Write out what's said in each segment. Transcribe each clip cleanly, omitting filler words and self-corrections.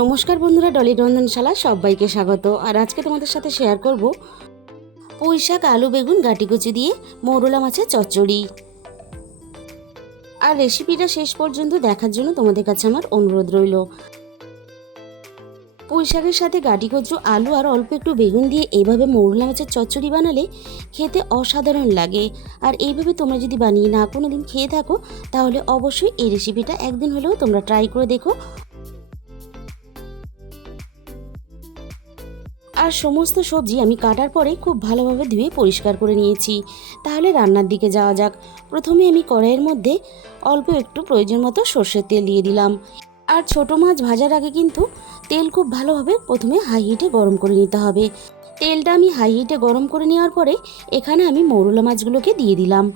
নমস্কার বন্ধুরা, ডলি রন্ধনশালা সবাইকে স্বাগত। আর আজকে তোমাদের সাথে শেয়ার করব পুঁই শাক, আলু, বেগুন, গাঁটিকুচি দিয়ে মৌরলা মাছের চচ্চড়ি। আর রেসিপিটা শেষ পর্যন্ত দেখার জন্য তোমাদের কাছে আমার অনুরোধ রইল। পুঁই শাকের সাথে গাঁটিকচু, আলু আর অল্প একটু বেগুন দিয়ে এইভাবে মৌরলা মাছের চচ্চড়ি বানালে খেতে অসাধারণ লাগে। আর এইভাবে তোমরা যদি বানিয়ে না কোনো দিন খেয়ে থাকো তাহলে অবশ্যই এই রেসিপিটা একদিন হলেও তোমরা ট্রাই করে দেখো। আর সমস্ত সবজি আমি কাটার পরে খুব ভালোভাবে ধুয়ে পরিষ্কার করে নিয়েছি। তাহলে রান্নার দিকে যাওয়া যাক। প্রথমে আমি কড়াইয়ের মধ্যে অল্প একটু প্রয়োজন মতো সর্ষের তেল দিয়ে দিলাম। আর ছোট মাছ ভাজার আগে কিন্তু তেল খুব ভালোভাবে প্রথমে হাই হিটে গরম করে নিতে হবে। তেলটা আমি হাই হিটে গরম করে নেওয়ার পরে এখানে আমি মৌরলা মাছগুলোকে দিয়ে দিলাম।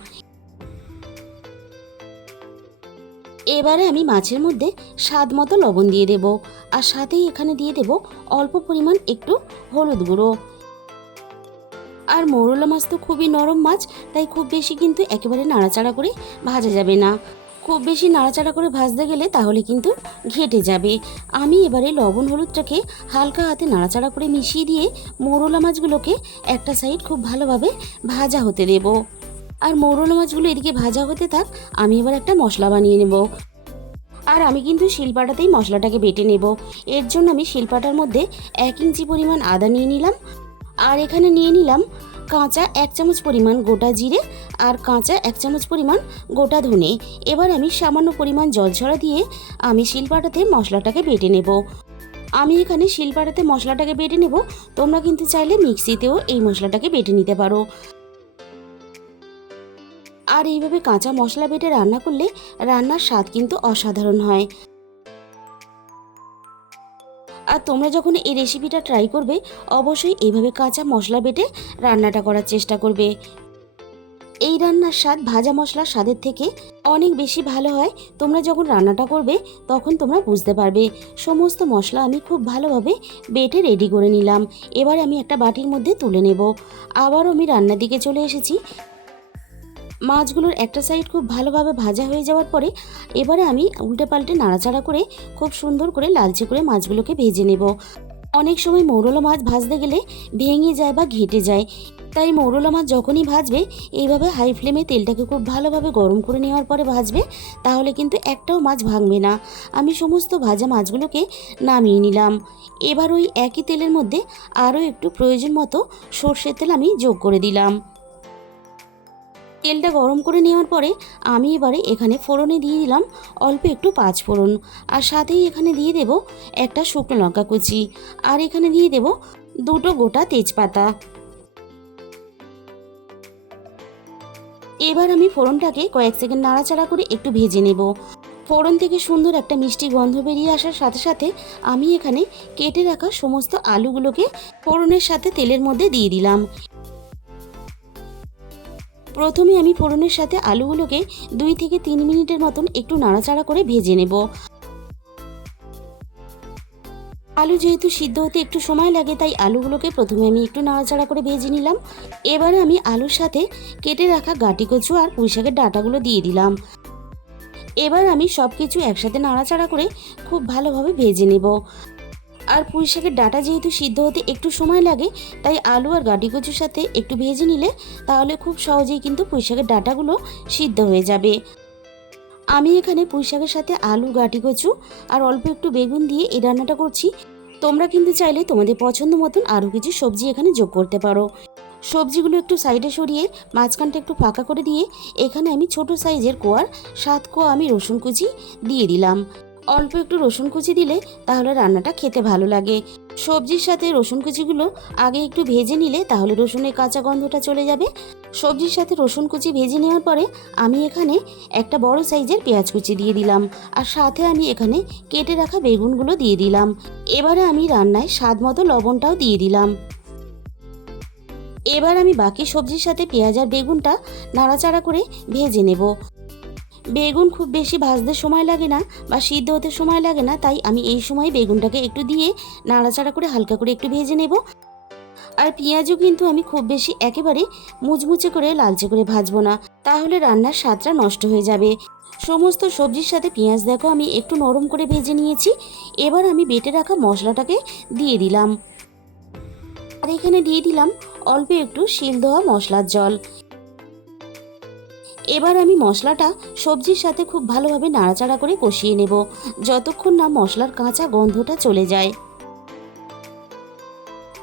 এবারে আমি মাছের মধ্যে স্বাদ মতো লবণ দিয়ে দেব। আর সাথেই এখানে দিয়ে দেব অল্প পরিমাণ একটু হলুদ গুঁড়ো। আর মৌরলা মাছ তো খুবই নরম মাছ, তাই খুব বেশি কিন্তু একেবারে নাড়াচাড়া করে ভাজা যাবে না। খুব বেশি নাড়াচাড়া করে ভাজতে গেলে তাহলে কিন্তু ঘেটে যাবে। আমি এবারে লবণ হলুদটাকে হালকা হাতে নাড়াচাড়া করে মিশিয়ে দিয়ে মৌরলা মাছগুলোকে একটা সাইড খুব ভালোভাবে ভাজা হতে দেব। আর মৌরলা মাছগুলো এদিকে ভাজা হতে থাক, আমি এবার একটা মশলা বানিয়ে নেব। আর আমি কিন্তু শিলপাটাতেই মশলাটাকে বেটে নেব। এর জন্য আমি শিলপাটার মধ্যে 1 ইঞ্চি পরিমাণ আদা নিয়ে নিলাম। আর এখানে নিয়ে নিলাম কাঁচা 1 চামচ পরিমাণ গোটা জিরে আর কাঁচা 1 চামচ পরিমাণ গোটা ধনে। এবার আমি সামান্য পরিমাণ জল ছড়া দিয়ে আমি শিলপাটাতে মশলাটাকে বেটে নেব। আমি এখানে শিলপাটাতে মশলাটাকে বেটে নেব। তোমরা কিন্তু চাইলে মিক্সিতেও এই মশলাটাকে বেটে নিতে পারো। আর এইভাবে কাঁচা মশলা বেটে রান্না করলে রান্নার স্বাদ কিন্তু অসাধারণ হয়। আর তোমরা যখন এই রেসিপিটা ট্রাই করবে অবশ্যই এইভাবে কাঁচা মশলা বেটে রান্নাটা করার চেষ্টা করবে। এই রান্নার স্বাদ ভাজা মশলার স্বাদের থেকে অনেক বেশি ভালো হয়। তোমরা যখন রান্নাটা করবে তখন তোমরা বুঝতে পারবে। সমস্ত মশলা আমি খুব ভালোভাবে বেটে রেডি করে নিলাম। এবার আমি একটা বাটির মধ্যে তুলে নেব। আবারও আমি রান্নার দিকে চলে এসেছি। মাছগুলোর একটা সাইড খুব ভালোভাবে ভাজা হয়ে যাওয়ার পরে এবারে আমি উল্টে পাল্টে নাড়াচাড়া করে খুব সুন্দর করে লালচে করে মাছগুলোকে ভেজে নেব। অনেক সময় মৌরলা মাছ ভাজতে গেলে ভেঙে যায় বা ঘেটে যায়, তাই মৌরলা মাছ যখনই ভাজবে এইভাবে হাই ফ্লেমে তেলটাকে খুব ভালোভাবে গরম করে নেওয়ার পরে ভাজবে, তাহলে কিন্তু একটাও মাছ ভাঙবে না। আমি সমস্ত ভাজা মাছগুলোকে নামিয়ে নিলাম। এবার ওই একই তেলের মধ্যে আরও একটু প্রয়োজন মতো সর্ষের তেল আমি যোগ করে দিলাম। তেলটা গরম করে নেওয়ার পরে আমি এবারে এখানে ফোড়নে দিয়ে দিলাম অল্প একটু 5 ফোড়ন। আর সাথেই এখানে দিয়ে দেব একটা শুকনো লঙ্কা কুচি। আর এখানে দিয়ে দেব 2টো গোটা তেজপাতা। এবার আমি ফোড়নটাকে কয়েক সেকেন্ড নাড়াচাড়া করে একটু ভেজে নেব। ফোড়ন থেকে সুন্দর একটা মিষ্টি গন্ধ বেরিয়ে আসার সাথে সাথে আমি এখানে কেটে রাখা সমস্ত আলুগুলোকে ফোড়নের সাথে তেলের মধ্যে দিয়ে দিলাম। প্রথমে আমি ফোড়নের সাথে আলুগুলোকে 2 থেকে 3 মিনিটের মতন একটু নাড়াচাড়া করে ভেজে নেব। আলু যেহেতু সিদ্ধ হতে একটু সময় লাগে, তাই আলুগুলোকে প্রথমে আমি একটু নাড়াচাড়া করে ভেজে নিলাম। এবারে আমি আলুর সাথে কেটে রাখা গাঁটিকচু আর পুঁই শাকের ডাঁটাগুলো দিয়ে দিলাম। এবার আমি সব কিছু একসাথে নাড়াচাড়া করে খুব ভালোভাবে ভেজে নেব। আর পুঁই শাকের ডাঁটা যেহেতু সিদ্ধ হতে একটু সময় লাগে, তাই আলু আর গাঁটিকচুর সাথে একটু ভেজে নিলে তাহলে খুব সহজেই কিন্তু পুঁই শাকের ডাঁটাগুলো সিদ্ধ হয়ে যাবে। আমি এখানে পুঁই শাকের সাথে আলু, গাঁটিকচু আর অল্প একটু বেগুন দিয়ে এই রান্নাটা করছি। তোমরা কিন্তু চাইলে তোমাদের পছন্দ মতন আরও কিছু সবজি এখানে যোগ করতে পারো। সবজিগুলো একটু সাইডে সরিয়ে মাঝখানটা একটু ফাঁকা করে দিয়ে এখানে আমি ছোট সাইজের কোয়ার 7 কোয়া আমি রসুন কুচি দিয়ে দিলাম। অল্প একটু রসুন কুচি দিলে তাহলে রান্নাটা খেতে ভালো লাগে। সবজির সাথে রসুন কুচিগুলো আগে একটু ভেজে নিলে তাহলে রসুনের কাঁচা গন্ধটা চলে যাবে। সবজির সাথে রসুন কুচি ভেজে নেওয়ার পরে আমি এখানে একটা বড় সাইজের পেঁয়াজ কুচি দিয়ে দিলাম। আর সাথে আমি এখানে কেটে রাখা বেগুনগুলো দিয়ে দিলাম। এবারে আমি রান্নায় স্বাদ মতো লবণটাও দিয়ে দিলাম। এবার আমি বাকি সবজির সাথে পেঁয়াজ আর বেগুনটা নাড়াচাড়া করে ভেজে নেব। বেগুন খুব বেশি ভাজতে সময় লাগে না বা সিদ্ধ হতে সময় লাগে না, তাই আমি এই সময় বেগুনটাকে একটু দিয়ে নাড়াচাড়া করে হালকা করে একটু ভেজে নেব। আর পেঁয়াজও কিন্তু আমি খুব বেশি একেবারে মুচমুচে করে লালচে করে ভাজবো না, তাহলে রান্নার স্বাদটা নষ্ট হয়ে যাবে। সমস্ত সবজির সাথে পেঁয়াজ দেখো আমি একটু নরম করে ভেজে নিয়েছি। এবার আমি বেটে রাখা মশলাটাকে দিয়ে দিলাম, আর এখানে দিয়ে দিলাম অল্প একটু শিল দেওয়া মশলার জল। এবার আমি মশলাটা সবজির সাথে খুব ভালোভাবে নাড়াচাড়া করে কষিয়ে নেব, যতক্ষণ না মশলার কাঁচা গন্ধটা চলে যায়।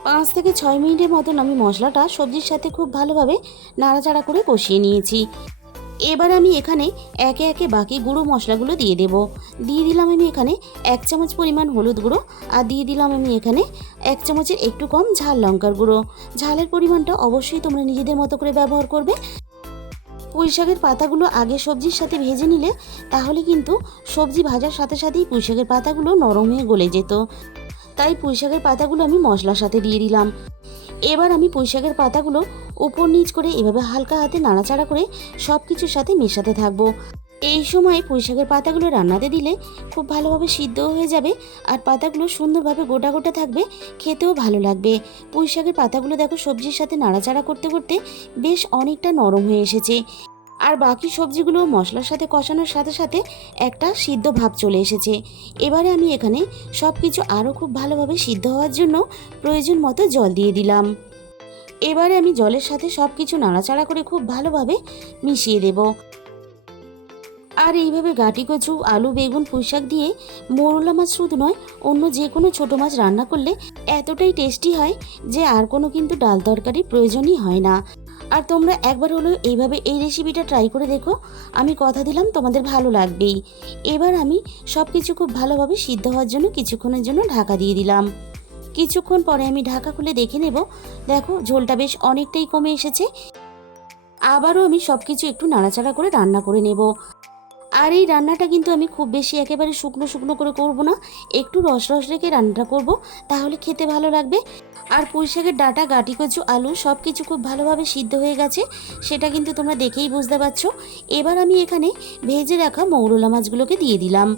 5 থেকে 6 মিনিটের মতন আমি মশলাটা সবজির সাথে খুব ভালোভাবে নাড়াচাড়া করে কষিয়ে নিয়েছি। এবার আমি এখানে একে একে বাকি গুঁড়ো মশলাগুলো দিয়ে দেব। দিয়ে দিলাম আমি এখানে 1 চামচ পরিমাণ হলুদ গুঁড়ো, আর দিয়ে দিলাম আমি এখানে 1 চামচের একটু কম ঝাল লঙ্কার গুঁড়ো। ঝালের পরিমাণটা অবশ্যই তোমরা নিজেদের মতো করে ব্যবহার করবে। পুঁইশাকের পাতাগুলো আগে সবজির সাথে ভেজে নিলে তাহলে কিন্তু সবজি ভাজার সাথে সাথেই পুঁইশাকের পাতাগুলো নরম হয়ে গলে যেত, তাই পুঁইশাকের পাতাগুলো আমি মশলার সাথে দিয়ে দিলাম। এবার আমি পুঁইশাকের পাতাগুলো উপর নিচ করে এভাবে হালকা হাতে নাড়াচাড়া করে সব কিছুর সাথে মেশাতে থাকবো। এই সময় পুঁইশাকের পাতাগুলো রান্নাতে দিলে খুব ভালোভাবে সিদ্ধও হয়ে যাবে, আর পাতাগুলো সুন্দরভাবে গোটা গোটা থাকবে, খেতেও ভালো লাগবে। পুঁইশাকের পাতাগুলো দেখো সবজির সাথে নাড়াচাড়া করতে করতে বেশ অনেকটা নরম হয়ে এসেছে, আর বাকি সবজিগুলো মশলার সাথে কষানোর সাথে সাথে একটা সিদ্ধ ভাব চলে এসেছে। এবারে আমি এখানে সব কিছু আরও খুব ভালোভাবে সিদ্ধ হওয়ার জন্য প্রয়োজন মতো জল দিয়ে দিলাম। এবারে আমি জলের সাথে সব কিছু নাড়াচাড়া করে খুব ভালোভাবে মিশিয়ে দেব। আর এইভাবে গাঁটি কচু, আলু, বেগুন, পুঁইশাক দিয়ে মৌরলা মাছ শুধু নয়, অন্য যে কোনো ছোটো মাছ রান্না করলে এতটাই টেস্টি হয় যে আর কোনো কিন্তু ডাল তরকারির প্রয়োজনই হয় না। আর তোমরা একবার হলেও এইভাবে এই রেসিপিটা ট্রাই করে দেখো, আমি কথা দিলাম তোমাদের ভালো লাগবেই। এবার আমি সব কিছু খুব ভালোভাবে সিদ্ধ হওয়ার জন্য কিছুক্ষণের জন্য ঢাকা দিয়ে দিলাম। কিছুক্ষণ পরে আমি ঢাকা খুলে দেখে নেব, দেখো ঝোলটা বেশ অনেকটাই কমে এসেছে। আবারও আমি সব কিছু একটু নাড়াচাড়া করে রান্না করে নেব। আর এই রান্নাটা কিন্তু আমি খুব বেশি একেবারে শুকনো শুকনো করে করব না, একটু রস রস রেখে রান্নাটা করব, তাহলে খেতে ভালো লাগবে। আর পুঁইশাকের ডাঁটা, গাঁটি কচু, আলু সব কিছু খুব ভালোভাবে সিদ্ধ হয়ে গেছে, সেটা কিন্তু তোমরা দেখেই বুঝতে পারছো। এবার আমি এখানে ভেজে রাখা মৌরলা মাছগুলোকে দিয়ে দিলাম।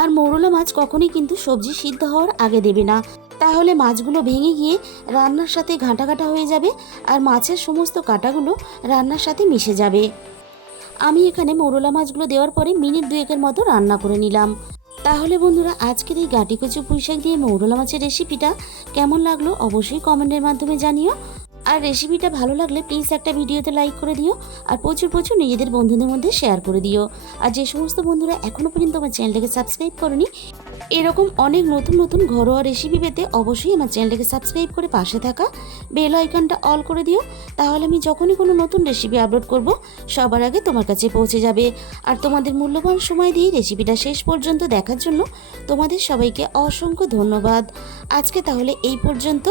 আর মৌরলা মাছ কখনোই কিন্তু সবজি সিদ্ধ হওয়ার আগে দেবে না, তাহলে মাছগুলো ভেঙে গিয়ে রান্নার সাথে ঘাঁটা ঘাঁটা হয়ে যাবে, আর মাছের সমস্ত কাঁটাগুলো রান্নার সাথে মিশে যাবে। আমি এখানে মৌরলা মাছগুলো দেওয়ার পরে মিনিট 2-1 মতো রান্না করে নিলাম। তাহলে বন্ধুরা, আজকের এই গাঁটি কচু পুঁইশাক দিয়ে মৌরলা মাছের রেসিপিটা কেমন লাগলো অবশ্যই কমেন্টের মাধ্যমে জানিও। আর রেসিপিটা ভালো লাগলে প্লিজ একটা ভিডিওতে লাইক করে দিও, আর প্রচুর প্রচুর নিজেদের বন্ধুদের মধ্যে শেয়ার করে দিও। আর যে সমস্ত বন্ধুরা এখনও পর্যন্ত আমার চ্যানেলটাকে সাবস্ক্রাইব করনি, এরকম অনেক নতুন নতুন ঘরোয়া রেসিপি পেতে অবশ্যই আমার চ্যানেলটাকে সাবস্ক্রাইব করে পাশে থাকা বেল আইকনটা অল করে দিও, তাহলে আমি যখনই কোনো নতুন রেসিপি আপলোড করব সবার আগে তোমার কাছে পৌঁছে যাবে। আর তোমাদের মূল্যবান সময় দিয়ে রেসিপিটা শেষ পর্যন্ত দেখার জন্য তোমাদের সবাইকে অসংখ্য ধন্যবাদ। আজকে তাহলে এই পর্যন্ত।